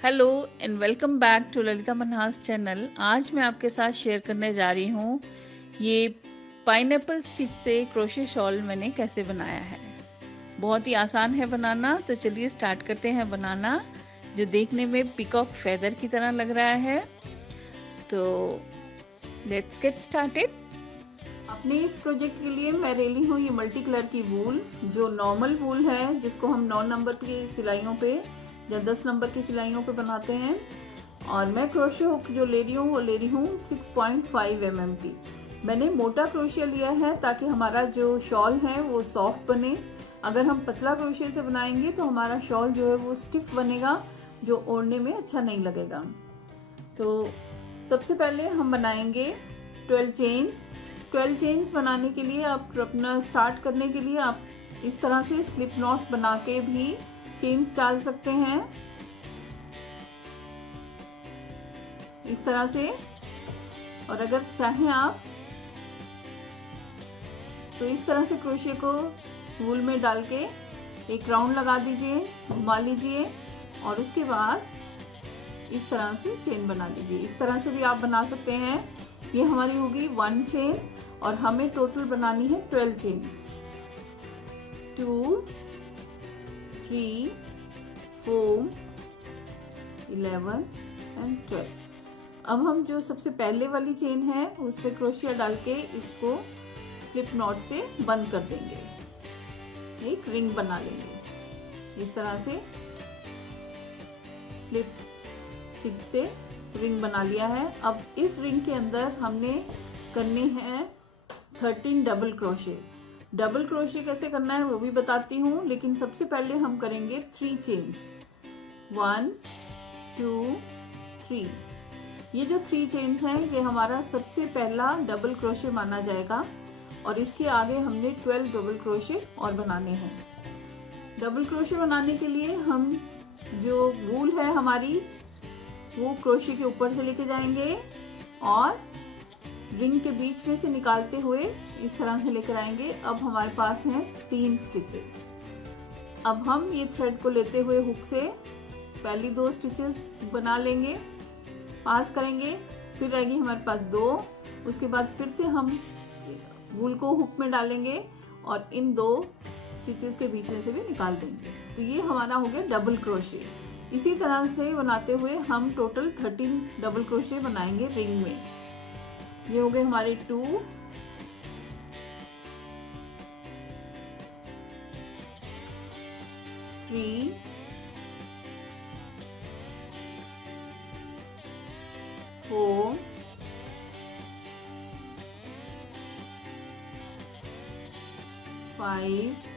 Hello and welcome back to Lalita Manhas channel. आज मैं आपके साथ शेयर करने जा रही हूँ ये पाइनएप्पल स्टिच से क्रोशे शॉल मैंने कैसे बनाया है। बहुत ही आसान है बनाना, तो चलिए स्टार्ट करते हैं बनाना, जो देखने में पीकॉक फेदर की तरह लग रहा है। तो लेट्स गेट स्टार्टेड। अपने इस प्रोजेक्ट के लिए मैं ले ली हूँ ये मल्टी कलर की वूल, जो नॉर्मल वूल है जिसको हम 9 नंबर की सिलाइयों पे या 10 नंबर की सिलाइयों पे बनाते हैं। और मैं क्रोशिया हुक जो ले रही हूँ वो ले रही हूँ 6.5 mm की। मैंने मोटा क्रोशिया लिया है ताकि हमारा जो शॉल है वो सॉफ्ट बने। अगर हम पतला क्रोशिया से बनाएंगे तो हमारा शॉल जो है वो स्टिफ बनेगा, जो ओढ़ने में अच्छा नहीं लगेगा। तो सबसे पहले हम बनाएंगे 12 चेन्स। 12 चेन्स बनाने के लिए आप अपना स्टार्ट करने के लिए आप इस तरह से स्लिप नॉट बना के भी चेन्स डाल सकते हैं, इस तरह से। और अगर चाहें आप तो इस तरह से क्रोशिया को वूल में डाल के एक राउंड लगा दीजिए, घुमा लीजिए और उसके बाद इस तरह से चेन बना लीजिए। इस तरह से भी आप बना सकते हैं। ये हमारी होगी 1 चेन और हमें टोटल बनानी है 12 चेन्स। 2, 3, 4, 11 एंड 12। अब हम जो सबसे पहले वाली चेन है उस पे क्रोशिया डाल के इसको स्लिप नॉट से बंद कर देंगे, एक रिंग बना लेंगे। इस तरह से स्लिप स्टिच से रिंग बना लिया है। अब इस रिंग के अंदर हमने करने हैं 13 डबल क्रोशे। डबल क्रोशे कैसे करना है वो भी बताती हूँ, लेकिन सबसे पहले हम करेंगे 3 चेन्स। 1, 2, 3। ये जो 3 चेन्स हैं ये हमारा सबसे पहला डबल क्रोशे माना जाएगा और इसके आगे हमने 12 डबल क्रोशे और बनाने हैं। डबल क्रोशे बनाने के लिए हम जो वूल है हमारी वो क्रोशे के ऊपर से लेके जाएंगे और रिंग के बीच में से निकालते हुए इस तरह से लेकर आएंगे। अब हमारे पास हैं 3 स्टिचेस। अब हम ये थ्रेड को लेते हुए हुक से पहली 2 स्टिचेस बना लेंगे, पास करेंगे, फिर रहेगी हमारे पास 2। उसके बाद फिर से हम वूल को हुक में डालेंगे और इन 2 स्टिचेस के बीच में से भी निकाल देंगे। तो ये हमारा हो गया डबल क्रोशे। इसी तरह से बनाते हुए हम टोटल 13 डबल क्रोशे बनाएंगे रिंग में। ये हो गए हमारे 2, 3, 4, 5,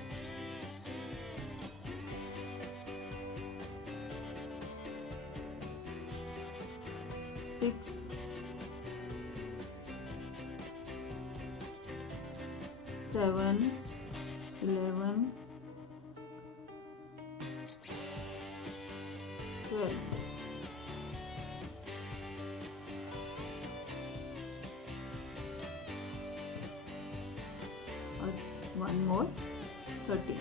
6, 7, 11, 12। और 1 मोर 13।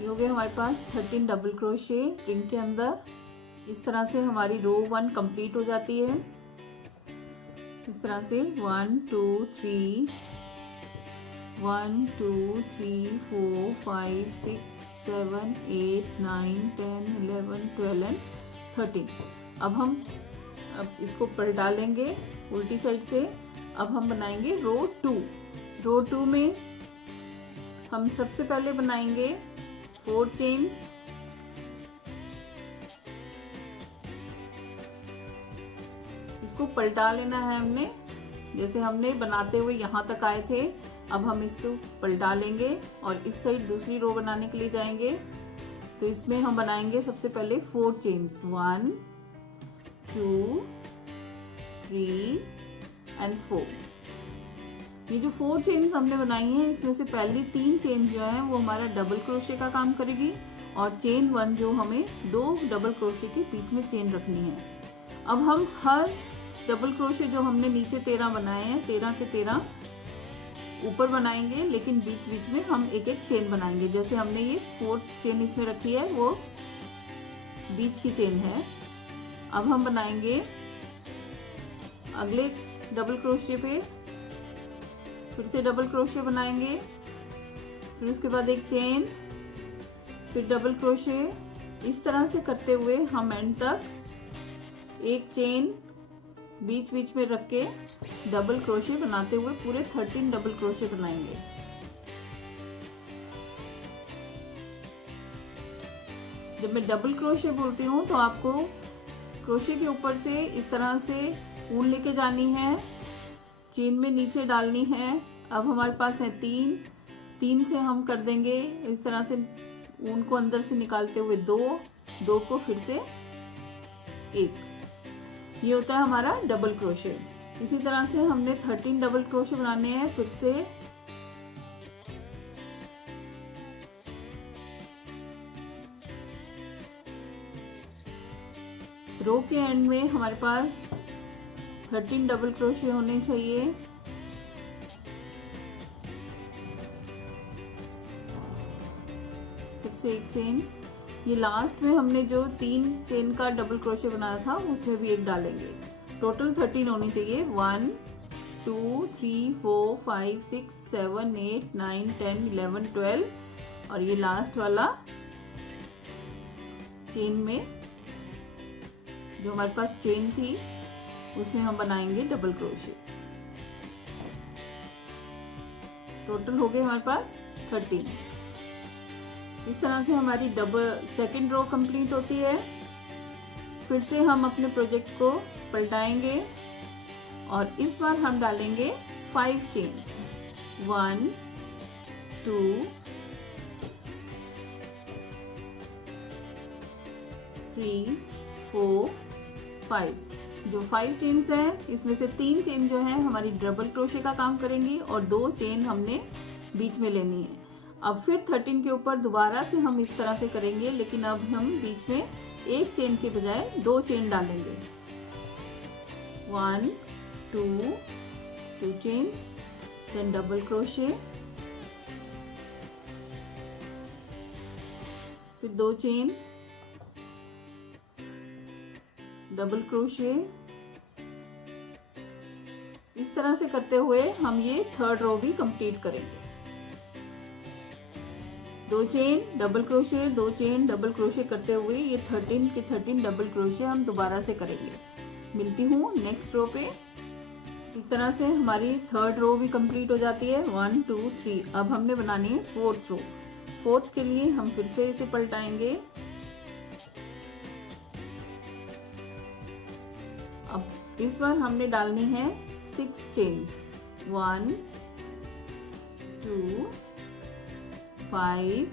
ये हो गए हमारे पास 13 डबल क्रोशे रिंग के अंदर। इस तरह से हमारी रो 1 कंप्लीट हो जाती है। इस तरह से 1, 2, 3, 1, 2, 3, 4, 5, 6, 7, 8, 9, 10, 11, 12 एंड 13। अब इसको पलटा लेंगे उल्टी साइड से। अब हम बनाएंगे रो 2। रो 2 में हम सबसे पहले बनाएंगे 4 चेन्स। इसको पलटा लेना है हमने, जैसे हमने बनाते हुए यहाँ तक आए थे। अब हम इसको पलटा लेंगे और इस साइड दूसरी रो बनाने के लिए जाएंगे। तो इसमें हम बनाएंगे सबसे पहले 4 चेन्स। 1, 2, 3 एंड 4। ये जो 4 चेन्स हमने बनाई हैं इसमें से पहली 3 चेन जो है वो हमारा डबल क्रोशे का काम करेगी और चेन 1 जो हमें 2 डबल क्रोशे के बीच में चेन रखनी है। अब हम हर डबल क्रोशे जो हमने नीचे 13 बनाए हैं 13 के 13 ऊपर बनाएंगे, लेकिन बीच बीच में हम एक एक चेन बनाएंगे। जैसे हमने ये 4 चेन इसमें रखी है वो बीच की चेन है। अब हम बनाएंगे अगले डबल क्रोशे पे, फिर से डबल क्रोशे बनाएंगे, फिर उसके बाद एक चेन, फिर डबल क्रोशे। इस तरह से करते हुए हम एंड तक एक चेन बीच बीच में रख के डबल क्रोशे बनाते हुए पूरे 13 डबल क्रोशे बनाएंगे। जब मैं डबल क्रोशे बोलती हूँ तो आपको क्रोशे के ऊपर से इस तरह से ऊन लेके जानी है, चेन में नीचे डालनी है। अब हमारे पास है 3 से हम कर देंगे इस तरह से ऊन को अंदर से निकालते हुए 2 को फिर से 1। ये होता है हमारा डबल क्रोशे। इसी तरह से हमने 13 डबल क्रोशे बनाने हैं। फिर से रो के एंड में हमारे पास 13 डबल क्रोशे होने चाहिए। फिर से एक चेन। ये लास्ट में हमने जो 3 चेन का डबल क्रोशे बनाया था उसमें भी एक डालेंगे। टोटल 13 होनी चाहिए। 1 2 3 4 5 6 7 8 9 10 11 12 और ये लास्ट वाला चेन में जो हमारे पास चेन थी उसमें हम बनाएंगे डबल क्रोशे। टोटल हो गए हमारे पास 13। इस तरह से हमारी सेकंड रो कंप्लीट होती है। फिर से हम अपने प्रोजेक्ट को पलटाएंगे और इस बार हम डालेंगे 5 चेन्स। 1 2 3 4 5। जो 5 चेन्स हैं इसमें से 3 चेन जो है हमारी डबल क्रोशे का काम करेंगी और 2 चेन हमने बीच में लेनी है। अब फिर 13 के ऊपर दोबारा से हम इस तरह से करेंगे, लेकिन अब हम बीच में एक चेन के बजाय 2 चेन डालेंगे। 1 2 चेन्स, देन डबल क्रोशे, फिर 2 चेन, डबल क्रोशे। इस तरह से करते हुए हम ये थर्ड रो भी कंप्लीट करेंगे। 2 chain double crochet, 2 chain double crochet करते हुए ये 13 के 13 डबल क्रोशे हम दोबारा से करेंगे। मिलती हूँ नेक्स्ट रो पे। इस तरह से हमारी थर्ड रो भी कंप्लीट हो जाती है। 1 2 3। अब हमने बनानी है फोर्थ रो। फोर्थ के लिए हम फिर से इसे पलटाएंगे। अब इस बार हमने डालनी है 6 चेन्स। 1 2 5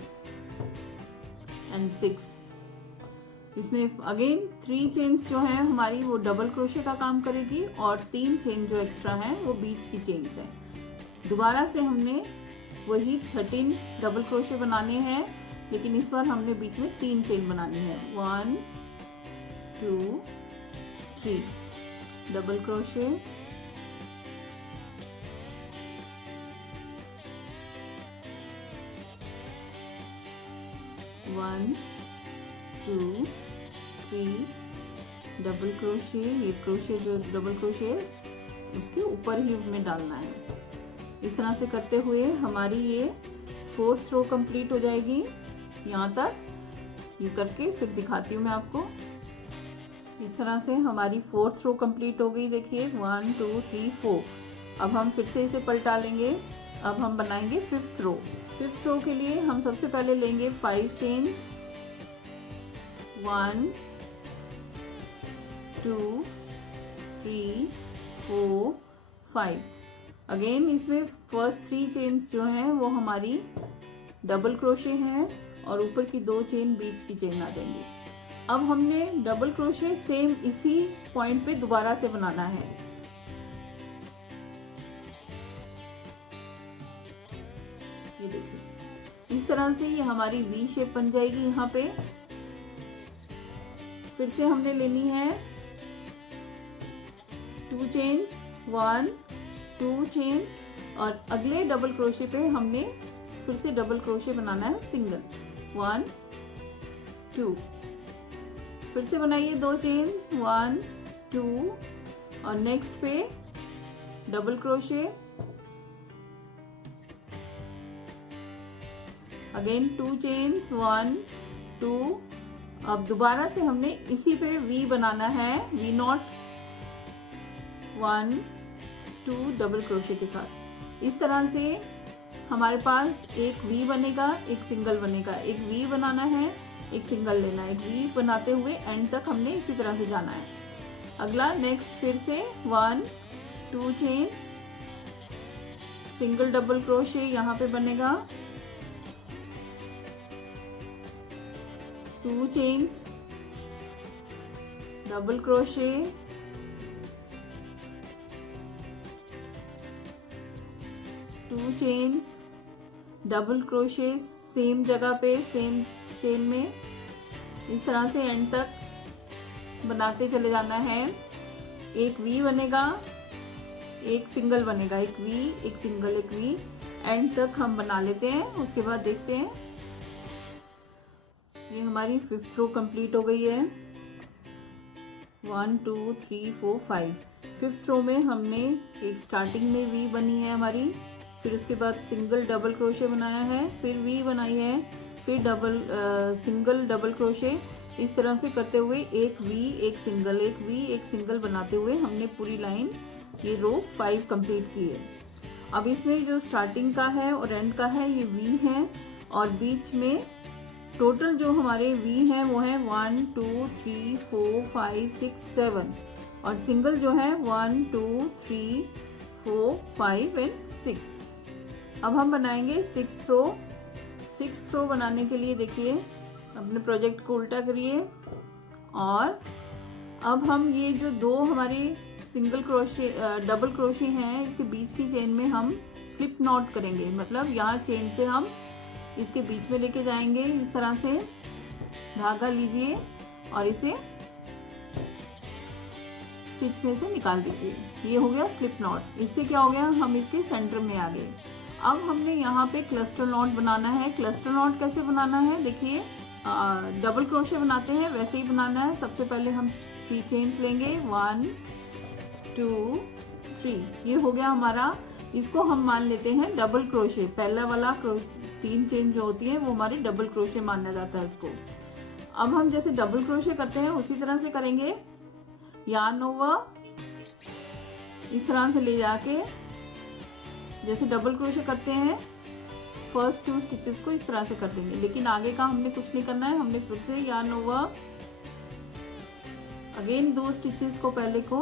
एंड 6। इसमें अगेन 3 चेन्स जो हैं हमारी वो डबल क्रोशे का काम करेगी और 3 चेन जो एक्स्ट्रा हैं वो बीच की चेन्स हैं। दोबारा से हमने वही 13 डबल क्रोशे बनाने हैं, लेकिन इस बार हमने बीच में 3 चेन बनानी है। 1 2 3 डबल क्रोशे, 1 2 3 डबल क्रोशे। ये क्रोशे जो डबल क्रोशे उसके ऊपर ही हमें डालना है। इस तरह से करते हुए हमारी ये फोर्थ रो कंप्लीट हो जाएगी। यहाँ तक ये करके फिर दिखाती हूँ मैं आपको। इस तरह से हमारी फोर्थ रो कंप्लीट हो गई। देखिए 1 2 3 4। अब हम फिर से इसे पलटा लेंगे। अब हम बनाएंगे फिफ्थ रो। फिफ्थ रो के लिए हम सबसे पहले लेंगे 5 चेन्स। 1 2 3 4 5। अगेन इसमें फर्स्ट 3 चेन्स जो हैं वो हमारी डबल क्रोशे हैं और ऊपर की 2 चेन बीच की चेन आ जाएंगी। अब हमने डबल क्रोशे सेम इसी पॉइंट पे दोबारा से बनाना है। ये देखिए इस तरह से ये हमारी वी शेप बन जाएगी। यहाँ पे फिर से हमने लेनी है 2 चेन्स, 1 2 चेन और अगले डबल क्रोशे पे हमने फिर से डबल क्रोशे बनाना है सिंगल। 1 2 फिर से बनाइए 2 चेन्स, 1 2 और नेक्स्ट पे डबल क्रोशे, अगेन 2 चेन्स, 1 2। अब दोबारा से हमने इसी पे वी बनाना है, वी नॉट, 1 2 डबल क्रोशे के साथ। इस तरह से हमारे पास एक वी बनेगा, एक सिंगल बनेगा, एक वी बनाना है, एक सिंगल लेना है, एक वी बनाते हुए एंड तक हमने इसी तरह से जाना है। अगला नेक्स्ट फिर से 1 2 चेन, सिंगल डबल क्रोशे यहाँ पे बनेगा, 2 chains, double crochet, to chains, double crochet same जगह पे सेम चेन में, इस तरह से एंड तक बनाते चले जाना है। एक वी बनेगा, एक सिंगल बनेगा, एक वी एक सिंगल एक वी, एंड तक हम बना लेते हैं। उसके बाद देखते हैं, ये हमारी 5th रो कंप्लीट हो गई है। 1 2 3 4 5। 5th रो में हमने एक स्टार्टिंग में वी बनी है हमारी, फिर उसके बाद सिंगल डबल क्रोशे बनाया है, फिर वी बनाई है, फिर सिंगल डबल क्रोशे। इस तरह से करते हुए एक वी एक सिंगल, एक वी एक सिंगल बनाते हुए हमने पूरी लाइन ये रो 5 कंप्लीट की है। अब इसमें जो स्टार्टिंग का है और एंड का है ये वी है, और बीच में टोटल जो हमारे वी हैं वो है 1 2 3 4 5 6 7, और सिंगल जो है 1 2 3 4 5 एंड 6। अब हम बनाएंगे 6th रो। 6th रो बनाने के लिए देखिए, अपने प्रोजेक्ट को उल्टा करिए, और अब हम ये जो दो हमारे सिंगल क्रोशे डबल क्रोशे हैं, इसके बीच की चेन में हम स्लिप नॉट करेंगे। मतलब यहाँ चेन से हम इसके बीच में लेके जाएंगे, इस तरह से धागा लीजिए और इसे स्टिच में से निकाल दीजिए। ये हो गया स्लिप नॉट। इससे क्या हो गया, हम इसके सेंटर में आ गए। अब हमने यहाँ पे क्लस्टर नॉट बनाना है। क्लस्टर नॉट कैसे बनाना है, देखिए डबल क्रोशे बनाते हैं वैसे ही बनाना है। सबसे पहले हम 3 चेन्स लेंगे, 1 2 3। ये हो गया हमारा, इसको हम मान लेते हैं डबल क्रोशे। पहला वाला 3 चेन जो होती है वो हमारे डबल क्रोशे माना जाता है इसको। अब हम जैसे डबल क्रोशे करते हैं उसी तरह से करेंगे। यार्न ओवर इस तरह से ले जाके जैसे डबल क्रोशे करते हैं, फर्स्ट 2 स्टिचेस को इस तरह से कर देंगे, लेकिन आगे का हमने कुछ नहीं करना है। हमने फिर से यार्न ओवर, अगेन 2 स्टिचेस को पहले को,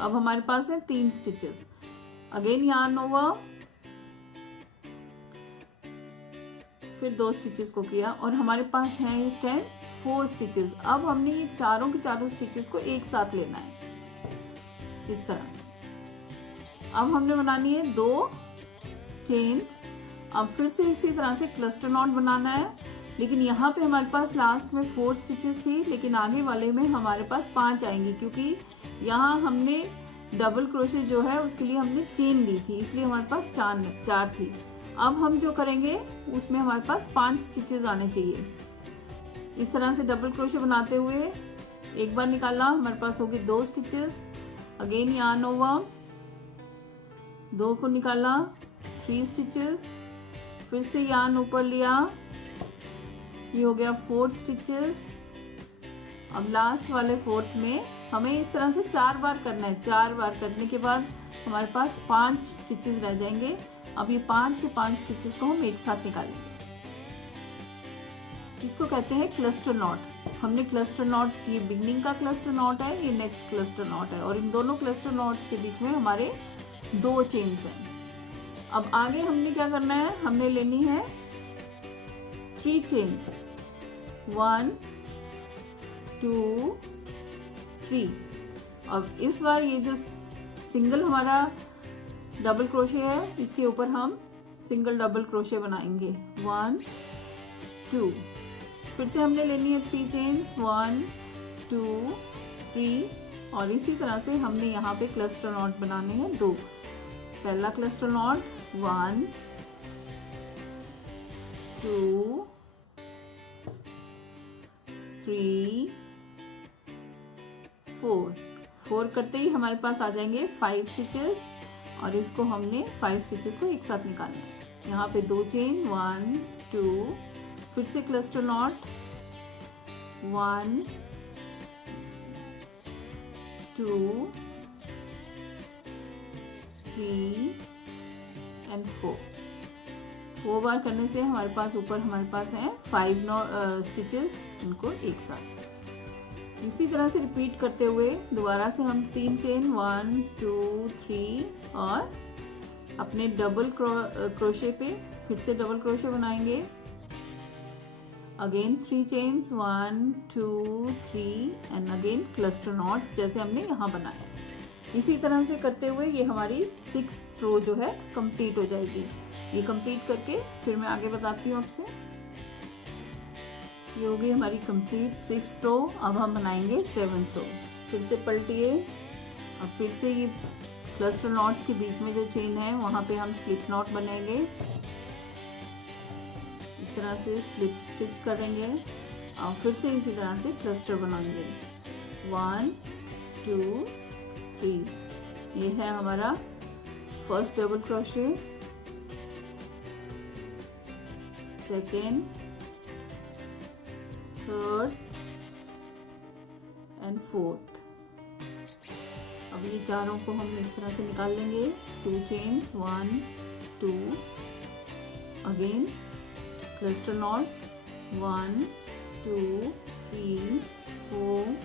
अब हमारे पास है 3 स्टिचेस, अगेन यार्न ओवर, फिर 2 स्टिचेस को किया, और हमारे पास है इस टाइम 4 स्टिचेस। अब हमने ये चारों के चारों स्टिचेस को एक साथ लेना है इस तरह से। अब हमने बनानी है 2 चेन्स। अब फिर से इसी तरह से क्लस्टर नॉट बनाना है, लेकिन यहाँ पे हमारे पास लास्ट में 4 स्टिचेस थी, लेकिन आगे वाले में हमारे पास 5 आएंगी, क्योंकि यहाँ हमने डबल क्रोशे जो है उसके लिए हमने चेन ली थी, इसलिए हमारे पास 4 थी। अब हम जो करेंगे उसमें हमारे पास 5 स्टिचेस आने चाहिए। इस तरह से डबल क्रोशे बनाते हुए एक बार निकाला, हमारे पास होगी 2 स्टिचेस, अगेन यार्न ओवर, 2 को निकाला, 3 स्टिचेस, फिर से यार्न ऊपर लिया, ये हो गया 4 स्टिचेस। अब लास्ट वाले 4th में हमें इस तरह से 4 बार करना है। 4 बार करने के बाद हमारे पास 5 स्टिचेस रह जाएंगे। अब ये 5 के 5 स्टिचेस को हम एक साथ निकालेंगे। इसको कहते हैं क्लस्टर नॉट। हमने क्लस्टर नॉट, ये बिगनिंग का क्लस्टर नॉट है, ये नेक्स्ट क्लस्टर नॉट है, और इन दोनों क्लस्टर नॉट्स के बीच में हमारे 2 चेन्स हैं। अब आगे हमने क्या करना है, हमने लेनी है 3 चेन्स, 1 2 3। अब इस बार ये जो सिंगल हमारा डबल क्रोशे है, इसके ऊपर हम सिंगल डबल क्रोशे बनाएंगे, 1 2। फिर से हमने लेनी है 3 चेन्स, 1 2 3, और इसी तरह से हमने यहाँ पे क्लस्टर नॉट बनाने हैं 2। पहला क्लस्टर नॉट 1 2 3 4 करते ही हमारे पास आ जाएंगे 5 स्टिचेस और इसको हमने 5 स्टिचेस को एक साथ निकालना है। यहाँ पे 2 चेन 1 2, फिर से क्लस्टर नॉट 1 2 3 एंड 4 बार करने से हमारे पास ऊपर हमारे पास है 5 स्टिचेस, इनको एक साथ इसी तरह से रिपीट करते हुए दोबारा से हम 3 चेन 1 2 3 और अपने डबल क्रोशे पे फिर से डबल क्रोशे बनाएंगे। Again 3 chains 1 2 3 and again cluster knots जैसे हमने यहाँ बनाया। इसी तरह से करते हुए ये हमारी 6th रो जो है कंप्लीट हो जाएगी। ये कंप्लीट करके फिर मैं आगे बताती हूँ आपसे। ये हो गई हमारी कंप्लीट 6th रो। अब हम बनाएंगे 7th रो। फिर से पलटिए। अब फिर से ये क्लस्टर नॉट्स के बीच में जो चेन है वहाँ पे हम स्लिप नॉट बनेंगे। इस तरह से स्लिप स्टिच करेंगे और फिर से इसी तरह से क्लस्टर बनाएंगे 1 2 3। ये है हमारा first double crochet, second, third and fourth. अब ये चारों को हम इस तरह से निकाल लेंगे। 2 chains 1 2, again cluster not 1 2 3 4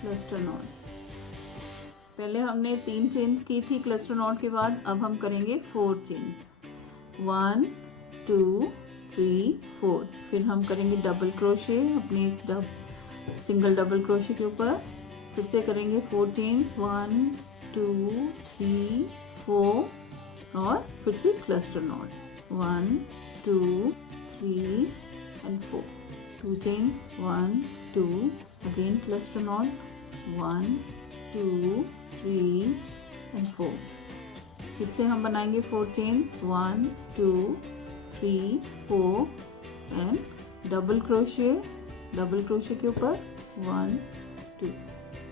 cluster not. पहले हमने 3 चेन्स की थी क्लस्टर नॉट के बाद, अब हम करेंगे 4 चेन्स 1 2 3 4। फिर हम करेंगे डबल क्रोशे अपने इस सिंगल डबल क्रोशे के ऊपर। फिर से करेंगे 4 चेन्स 1 2 3 4 और फिर से cluster not 1 2 3 and 4। 2 chains 1 2, again cluster not 1 2 3 and 4। फिर से हम बनाएंगे 4 चेन्स 1 2 3 4 एंड डबल क्रोशे के ऊपर 1 2।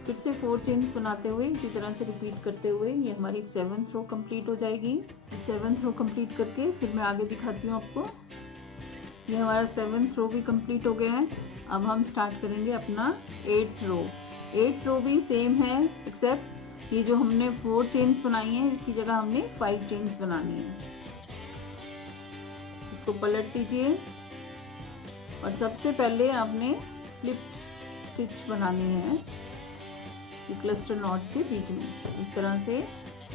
फिर से 4 चेन्स बनाते हुए इसी तरह से रिपीट करते हुए ये हमारी 7th रो कंप्लीट हो जाएगी। 7th रो कंप्लीट करके फिर मैं आगे दिखाती हूँ आपको। ये हमारा 7th रो भी कंप्लीट हो गया है। अब हम स्टार्ट करेंगे अपना 8th रो। 8th रो भी सेम है, एक्सेप्ट ये जो हमने 4 चेन्स बनाई हैं इसकी जगह हमने 5 चेन्स बनानी है। इसको पलट दीजिए और सबसे पहले आपने स्लिप स्टिच बनानी है क्लस्टर नॉट्स के बीच में। इस तरह से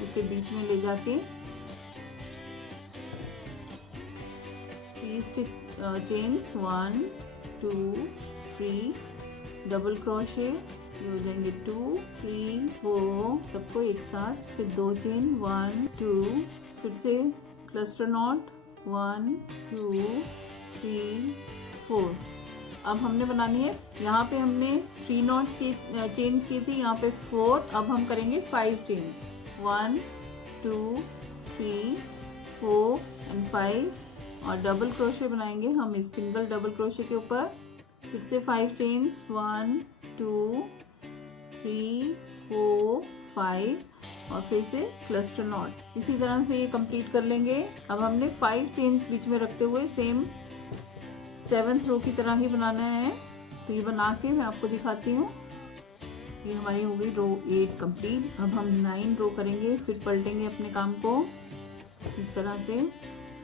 इसके बीच में ले जाके 3 चेन्स 1 2 3 डबल क्रोशे, ये हो जाएंगे 2 3 4 सबको एक साथ। फिर 2 चेन 1 2, फिर से क्लस्टर नॉट 1 2 3 4। अब हमने बनानी है, यहाँ पे हमने 3 नॉट्स की चेन्स की थी, यहाँ पे 4। अब हम करेंगे 5 चेन्स 1 2 3 4 एंड 5 और डबल क्रोशे बनाएंगे हम इस सिंगल डबल क्रोशे के ऊपर। फिर से 5 चेन्स 1 2 3 4 5 और फिर से क्लस्टर नॉट। इसी तरह से ये कंप्लीट कर लेंगे। अब हमने 5 चेन्स बीच में रखते हुए सेम 7th रो की तरह ही बनाना है। तो ये बना के मैं आपको दिखाती हूँ। ये हमारी हो गई रो 8 कंप्लीट। अब हम 9 रो करेंगे, फिर पलटेंगे अपने काम को इस तरह से।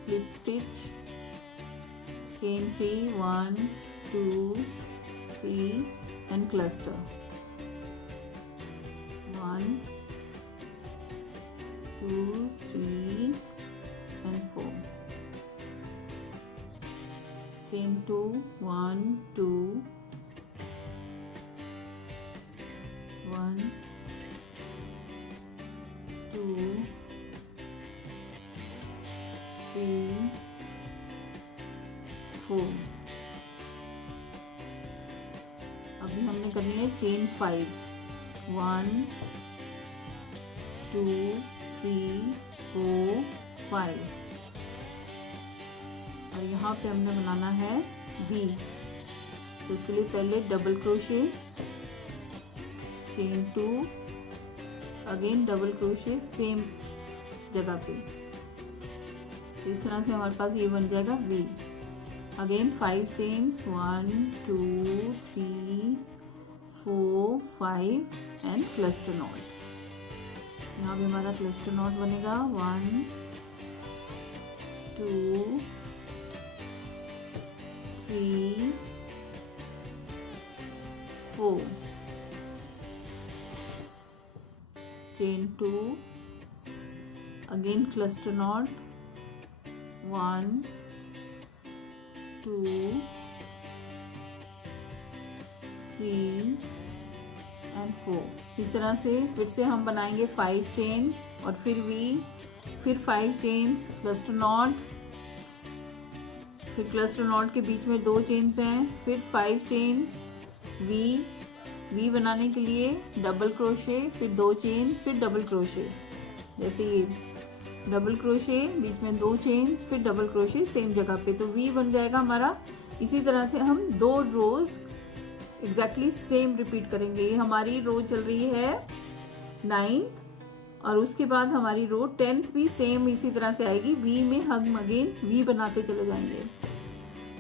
Slip stitch, chain 3 1 2 3 and cluster 1 2 3 and 4। Chain 2 1 2 1 2 3 4। अभी हमने करनी है चेन 5 1 2 3 4 5 और यहाँ पे हमने बनाना है V। तो इसके लिए पहले double crochet chain 2, again double crochet same जगह पे। इस तरह से हमारे पास ये बन जाएगा V. Again 5 chains, 1 2 3 4 5 and cluster knot. यहाँ भी हमारा क्लस्टर नॉट बनेगा 1 2 3 4, chain 2, again cluster not 1 2 3 and 4। इस तरह से फिर से हम बनाएंगे 5 चेन्स और फिर वी, फिर 5 चेन्स, क्लस्टर नॉट, फिर क्लस्टर नॉट के बीच में 2 चेन्स हैं, फिर 5 चेन्स, वी बनाने के लिए डबल क्रोशे, फिर 2 चेन, फिर डबल क्रोशे। जैसे ये डबल क्रोशे, बीच में 2 चेन्स, फिर डबल क्रोशे सेम जगह पे, तो वी बन जाएगा हमारा। इसी तरह से हम 2 रोज एग्जैक्टली सेम रिपीट करेंगे। ये हमारी रो चल रही है 9th और उसके बाद हमारी रो 10th भी सेम इसी तरह से आएगी। वी में हम अगेन वी बनाते चले जाएंगे।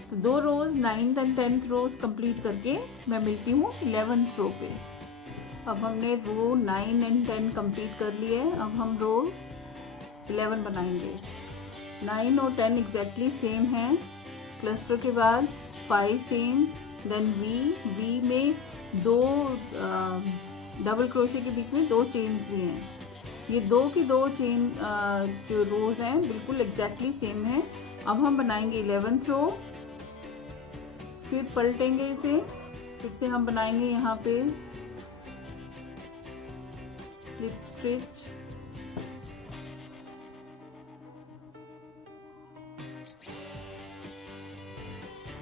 तो 2 रोज 9th and 10th rose complete करके मैं मिलती हूँ 11th रो पे। अब हमने रो 9 एंड 10 कंप्लीट कर लिए। अब हम रो 11 बनाएंगे। 9 और 10 एग्जैक्टली सेम है। क्लस्टर के बाद 5 चेन्स, देन वी में 2 डबल क्रोशे के बीच में 2 चेन्स भी हैं। ये 2 की 2 चेन जो रोज हैं बिल्कुल एग्जैक्टली सेम है। अब हम बनाएंगे 11th रो, फिर पलटेंगे इसे, फिर से हम बनाएंगे यहाँ pay slip stitch,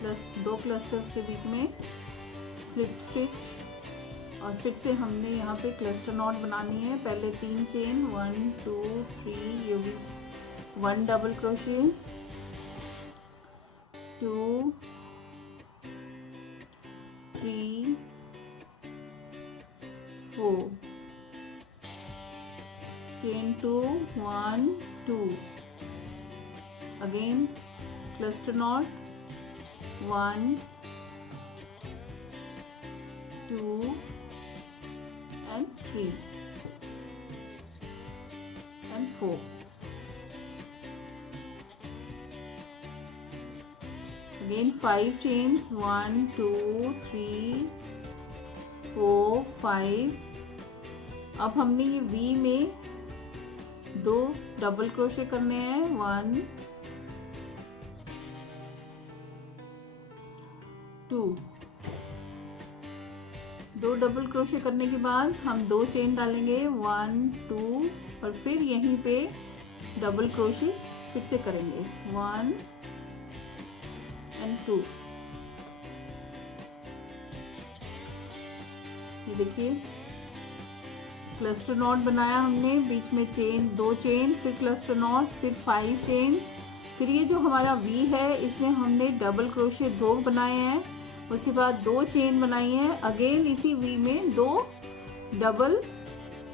plus 2 clusters के बीच में स्लिप स्टिच और फिर से हमने यहाँ पे क्लस्टर नॉट बनानी है। पहले 3 चेन, 1 2 3, ये भी 1 double crochet, 2 3 4, chain 2, 1 2, again cluster not 1 2 and 3 and 4. Again 5 chains, 1 2 3 4 5। अब हमने ये V में 2 डबल क्रोशे करने हैं, 1 2, 2 डबल क्रोशे करने के बाद हम 2 चेन डालेंगे, 1 2 और फिर यहीं पे डबल क्रोशे फिर से करेंगे, 1 and 2। ये देखिए क्लस्टर नॉट बनाया हमने, बीच में चेन 2 चेन, फिर क्लस्टर नॉट, फिर 5 चेन्स, फिर ये जो हमारा वी है इसमें हमने डबल क्रोशे 2 बनाए हैं, उसके बाद 2 चेन बनाई है, अगेन इसी वी में 2 डबल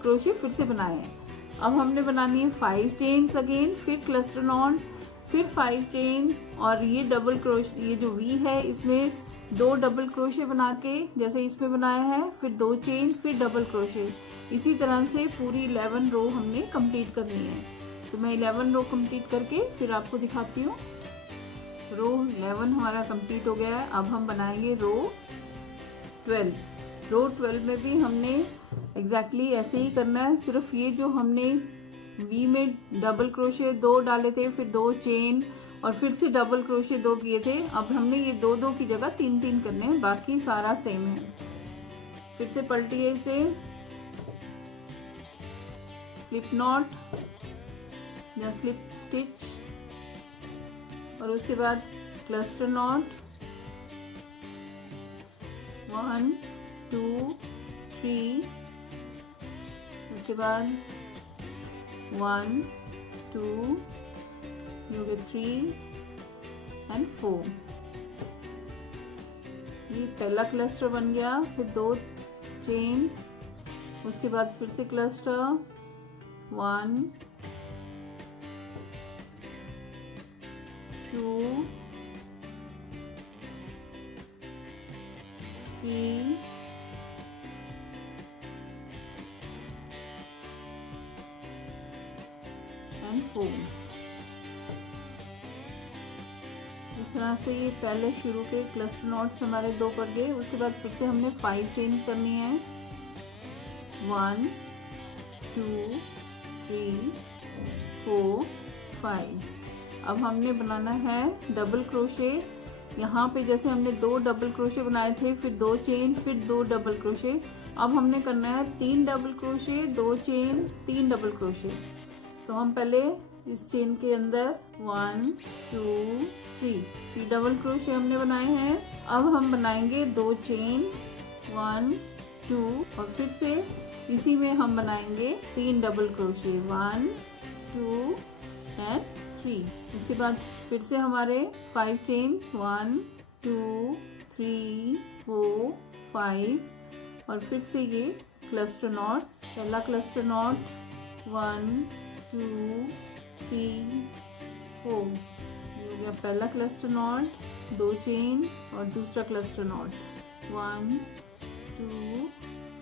क्रोशे फिर से बनाए हैं। अब हमने बनानी है 5 चेन्स अगेन, फिर क्लस्टर नॉट, फिर 5 चेन्स और ये डबल क्रोशे, ये जो वी है इसमें 2 डबल क्रोशे बना के जैसे इसमें बनाया है, फिर 2 चेन, फिर डबल क्रोशे। इसी तरह से पूरी 11 रो हमने कंप्लीट करनी है। तो मैं 11 रो कंप्लीट करके फिर आपको दिखाती हूँ। रो 11 हमारा कंप्लीट हो गया है। अब हम बनाएंगे रो 12। रो 12 में भी हमने एग्जैक्टली ऐसे ही करना है, सिर्फ ये जो हमने वी में डबल क्रोशे 2 डाले थे, फिर 2 चेन और फिर से डबल क्रोशे 2 किए थे, अब हमने ये 2 की जगह 3 करने हैं, बाकी सारा सेम है। फिर से पलटिए इसे, स्लिप नॉट या स्लिप स्टिच और उसके बाद क्लस्टर नॉट, 1 2 3, उसके बाद 1 2 ये 3 एंड 4। ये पहला क्लस्टर बन गया, फिर 2 चेन्स, उसके बाद फिर से क्लस्टर 1 2 3 एंड 4। इस तरह से ये पहले शुरू के क्लस्टर नॉट्स हमारे 2 पड़ गए। उसके बाद फिर से हमने 5 चेंज करनी है। 1 2 3 4 5। अब हमने बनाना है डबल क्रोशे। यहाँ पे जैसे हमने 2 डबल क्रोशे बनाए थे, फिर 2 चेन, फिर 2 डबल क्रोशे। अब हमने करना है 3 double crochet, 2 chain, 3 double crochet. तो हम पहले इस चेन के अंदर 1 2 3 डबल क्रोशे हमने बनाए हैं। अब हम बनाएंगे 2 चेन 1 2 और फिर से इसी में हम बनाएंगे 3 डबल क्रोशे 1 2 एंड 3। उसके बाद फिर से हमारे 5 चेन्स 1 2 3 4 5 और फिर से ये क्लस्टर नॉट। पहला क्लस्टर नॉट 1 2 3 4, ये हो गया पहला क्लस्टर नॉट। 2 चेन्स और दूसरा क्लस्टर नॉट 1 2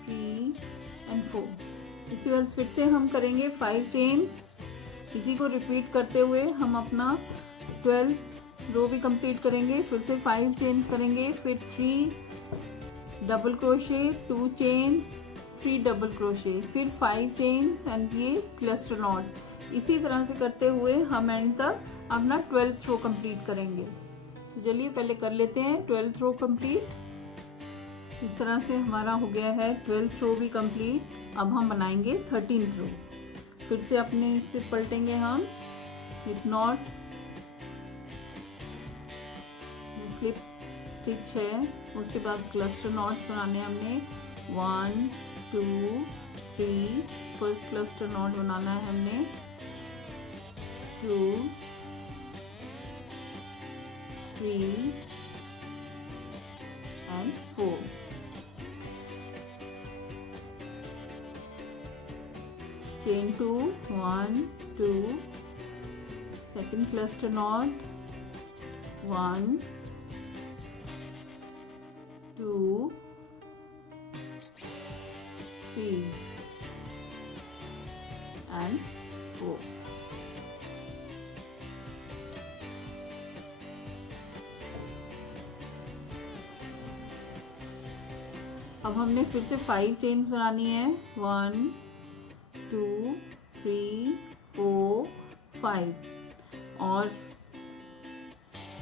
3 एंड 4। इसके बाद फिर से हम करेंगे 5 चेन्स। इसी को रिपीट करते हुए हम अपना 12th रो भी कंप्लीट करेंगे। फिर से 5 चेन्स करेंगे, फिर 3 double crochet, 2 chains, 3 double crochet, फिर 5 चेन्स एंड ये क्लस्टर नॉट्स। इसी तरह से करते हुए हम एंड तक अपना 12th रो कंप्लीट करेंगे। तो चलिए पहले कर लेते हैं 12th रो कंप्लीट। इस तरह से हमारा हो गया है 12th रो भी कंप्लीट। अब हम बनाएंगे 13th रो। फिर से अपने इससे पलटेंगे हम स्लिप नॉट, स्लिप स्टिच है। उसके बाद क्लस्टर नॉट्स बनाने हमने 1 2 3। फर्स्ट क्लस्टर नॉट बनाना है हमने 2 3 and 4। chain 2 1 2, second cluster knot 1 2 3 and 4। अब हमने फिर से 5 चेन्स बनानी है 1 2 3 4 5 और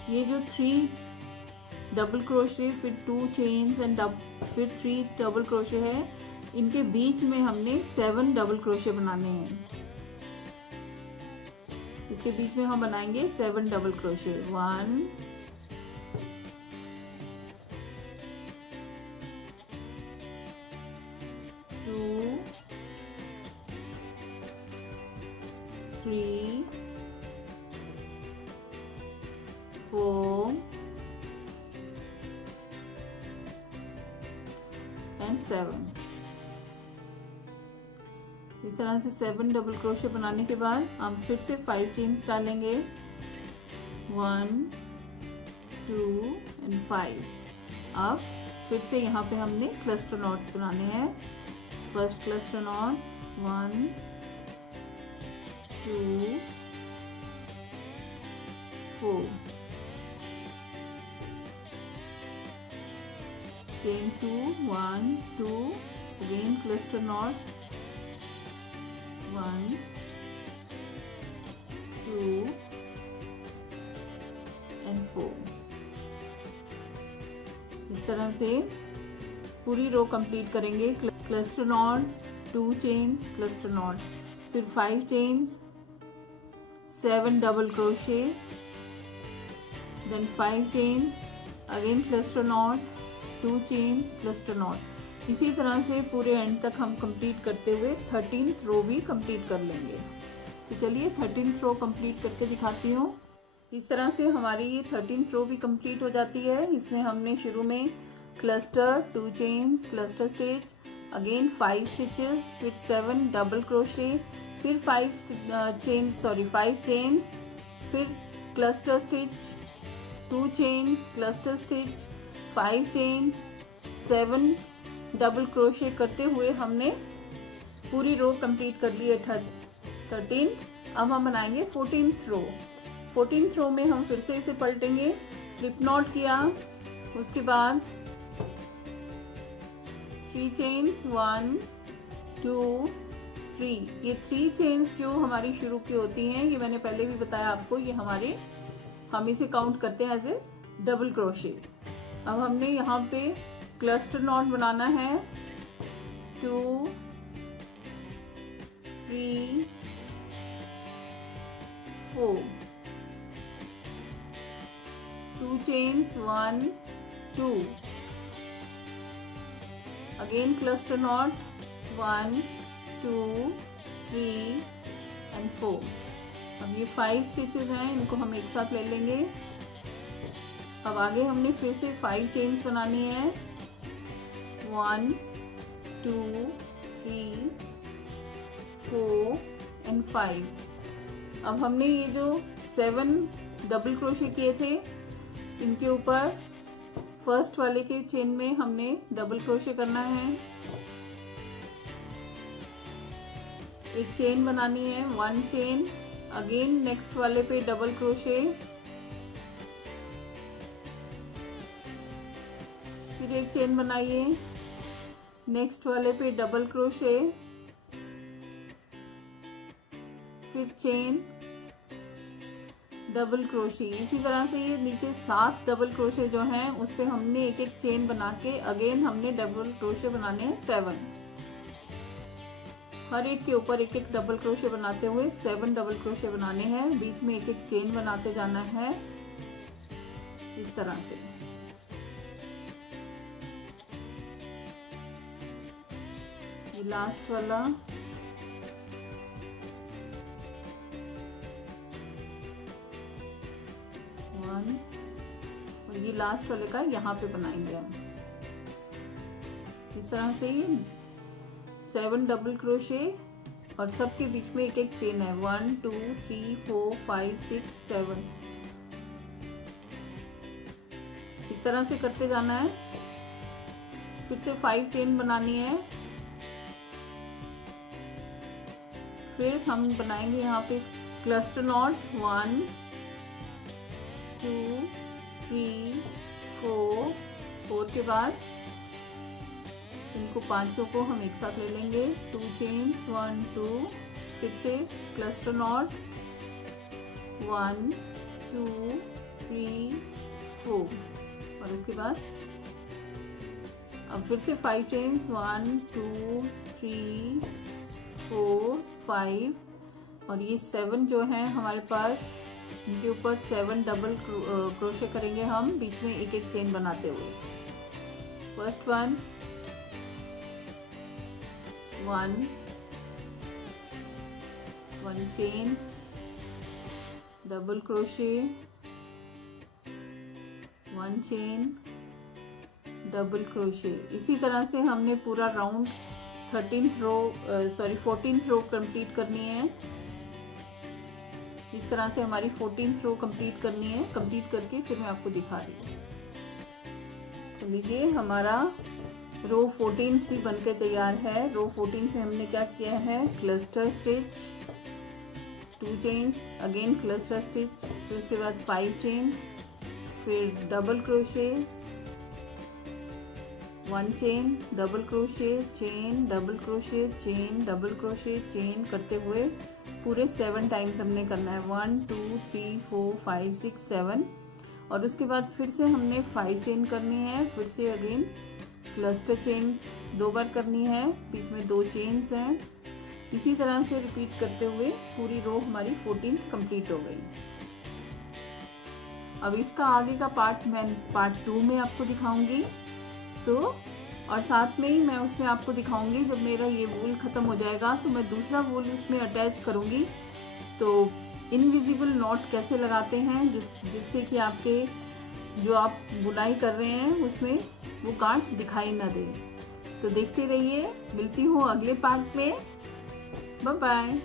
ये जो 3 डबल क्रोशे फिर 2 चेन्स एंड फिर 3 डबल क्रोशे है, इनके बीच में हमने 7 डबल क्रोशे बनाने हैं। इसके बीच में हम बनाएंगे 7 डबल क्रोशे 1 2 3 4 एंड 7। इस तरह से 7 डबल क्रोशे बनाने के बाद हम फिर से 5 चेन्स डालेंगे 1 2 एंड 5। अब फिर से यहाँ पे हमने क्लस्टर नॉट्स बनाने हैं। First cluster not 1 2 4, chain 2 1 2, again cluster knot 1 2 and 4। इस तरह से पूरी रो कंप्लीट करेंगे। Cluster not 2 chains cluster not, फिर 5 chains 7 double crochet, then 5 chains, again cluster knot, 2 chains cluster knot। इसी तरह से पूरे एंड तक हम कंप्लीट करते हुए 13th रो भी कंप्लीट कर लेंगे। तो चलिए 13th रो कंप्लीट करके दिखाती हूँ। इस तरह से हमारी ये 13th रो भी कंप्लीट हो जाती है। इसमें हमने शुरू में cluster 2 chains cluster stitch again 5 stitches, फिर 7 डबल क्रोशे, फिर 5 चेन्स, फिर cluster stitch, 2 chains, cluster stitch, 5 chains, 7 double crochet करते हुए हमने पूरी रो कंप्लीट कर ली है 13। अब हम बनाएंगे 14th रो। 14th रो में हम फिर से इसे पलटेंगे, स्लिप नॉट किया, उसके बाद 3 चेन्स, 1 2 3। ये 3 चेन्स जो हमारी शुरू की होती हैं, ये मैंने पहले भी बताया आपको, ये हम इसे काउंट करते हैं एज ए डबल क्रोशे। अब हमने यहाँ पे क्लस्टर नॉट बनाना है, 2 3 4, 2 chains, 1 2, again cluster knot, 1 2 3 and 4। अब ये 5 स्टिचेस हैं, इनको हम एक साथ ले लेंगे। अब आगे हमने फिर से 5 चेन्स बनानी है, 1 2 3 4 and 5। अब हमने ये जो 7 डबल क्रोशे किए थे, इनके ऊपर फर्स्ट वाले के चेन में हमने डबल क्रोशे करना है, एक चेन बनानी है, 1 चेन, अगेन नेक्स्ट वाले पे डबल क्रोशे, फिर एक चेन बनाइए, नेक्स्ट वाले पे डबल क्रोशे, फिर चेन, डबल क्रोशे। इसी तरह से ये नीचे 7 डबल क्रोशे जो हैं उस पे हमने एक एक चेन बना के अगेन हमने डबल क्रोशे बनाने हैं 7। हर एक के ऊपर एक एक डबल क्रोशे बनाते हुए 7 डबल क्रोशे बनाने हैं, बीच में एक एक चेन बनाते जाना है इस तरह से। ये लास्ट वाला, और ये लास्ट वाले का यहाँ पे बनाएंगे हम इस तरह से। 7 डबल क्रोशे और सबके बीच में एक एक चेन है, 1 2 3 4 5 6 7। इस तरह से करते जाना है। फिर से 5 चेन बनानी है, फिर हम बनाएंगे यहाँ पे क्लस्टर नॉट, 1 2 3 4, 4 के बाद इनको पांचों को हम एक साथ ले लेंगे, 2 चेन्स, 1 2, फिर से क्लस्टर नॉट, 1 2 3 4, और उसके बाद अब फिर से 5 चेन्स, 1 2 3 4 5, और ये 7 जो हैं हमारे पास, इनके ऊपर 7 डबल क्रोशे करेंगे हम बीच में एक एक चेन बनाते हुए। First 1 chain, double crochet, 1 chain, double crochet. इसी तरह से हमने पूरा राउंड 14th रो कंप्लीट करनी है। इस तरह से हमारी 14th रो कंप्लीट करनी है। कंप्लीट करके फिर मैं आपको दिखा रही हूँ। तो लीजिए हमारा रो 14th भी बनकर तैयार है। रो 14th में हमने क्या किया है, cluster stitch, 2 chains, again cluster stitch, फिर उसके बाद 5 चेन्स, फिर double crochet, 1 chain, double crochet, chain, double crochet, chain, double crochet, chain करते हुए पूरे 7 टाइम्स हमने करना है, 1 2 3 4 5 6 7। और उसके बाद फिर से हमने 5 चेन करनी है, फिर से अगेन क्लस्टर चेन 2 बार करनी है, बीच में 2 चेन्स हैं। इसी तरह से रिपीट करते हुए पूरी रो हमारी 14th कंप्लीट हो गई। अब इसका आगे का पार्ट मैं पार्ट 2 में आपको दिखाऊंगी, तो और साथ में ही मैं उसमें आपको दिखाऊंगी जब मेरा ये वूल ख़त्म हो जाएगा तो मैं दूसरा वूल उसमें अटैच करूंगी, तो इनविजिबल नॉट कैसे लगाते हैं जिससे कि आपके जो आप बुनाई कर रहे हैं उसमें वो गांठ दिखाई ना दे। तो देखते रहिए। मिलती हूँ अगले पार्ट में। Bye bye.